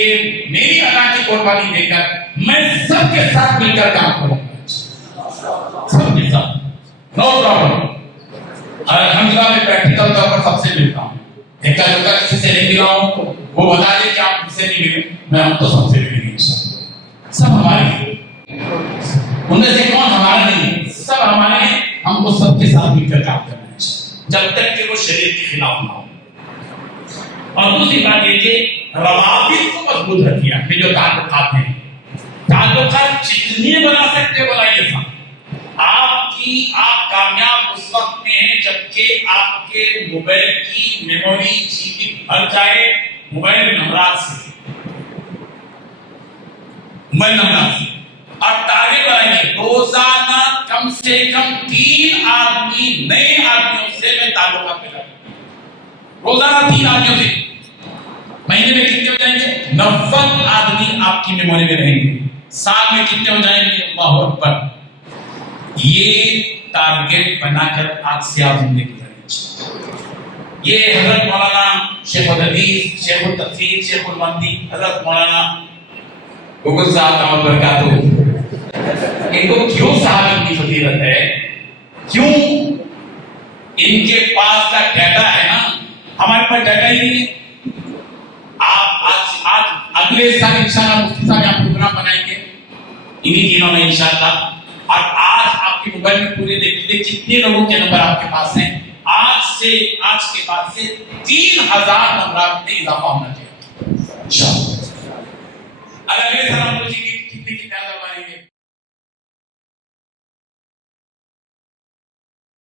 کہ میری اللہ کی قربانی دے کر میں سب کے ساتھ مل کر کام کروں گا، سب کے ساتھ، نو پرابلم۔ الحمدللہ میں پریکٹیکل طور پر سب سے ملتا ہوں، ایک کسی سے نہیں ملا ہوں وہ بتا دے کہ آپ کس سے نہیں ملے، میں ہم تو سب سے ملیں گے انشاءاللہ، سب ہمارے ہیں، ان میں سے کون ہمارا نہیں ہے، سب ہمارے ہیں، ہم کو سب کے ساتھ مل کر کام کرنا ہے جب تک کہ وہ شریعت کے خلاف نہ ہو۔ اور دوسری بات یہ کہ روابط کو مضبوط رکھیے، اپنے جو تعلقات ہیں، تعلقات جتنے بنا سکتے بنائیے سب۔ آپ کامیاب اس وقت میں ہیں جبکہ آپ کے موبائل کی میموری جی بی بھر جائے موبائل نمبرات سے، اور ٹارگیٹ بنائیے روزانہ کم سے کم 3 آدمی نئے آدمیوں سے میں تعلقات پیدا کروں، روزانہ 3 آدمیوں سے، مہینے میں کتنے ہو جائیں گے؟ 90 آدمی آپ کی میموری میں رہیں گے، سال میں کتنے ہو جائیں گے؟ اللہ اکبر۔ یہ ٹارگیٹ بنا کر آج سے آپ زندگی گزاریں۔ یہ حضرت مولانا شیخ الحدیث، شیخ التفسیر، شیخ المہدی، حضرت مولانا گوگل صاحب دامت برکاتہ، ان کو کیوں صاحب کی فضیلت ہے؟ کیوں؟ ان کے پاس کا ڈیٹا ہے نا، ہمارے پاس ڈیٹا ہی نہیں ہے۔ آج اگلے سال انشاءاللہ مفتی صاحب یہاں پروگرام بنائیں گے انہی دنوں میں انشاءاللہ، اور آج آپ کے موبائل میں پورے دیکھ لیجیے جتنے لوگوں کے نمبر آپ کے پاس ہیں، آج کے بعد سے 3000 نمبرات میں اضافہ ہونا چاہیے انشاءاللہ۔ اگر اگلے سال ہم کتنے کی تعداد بنائیں گے؟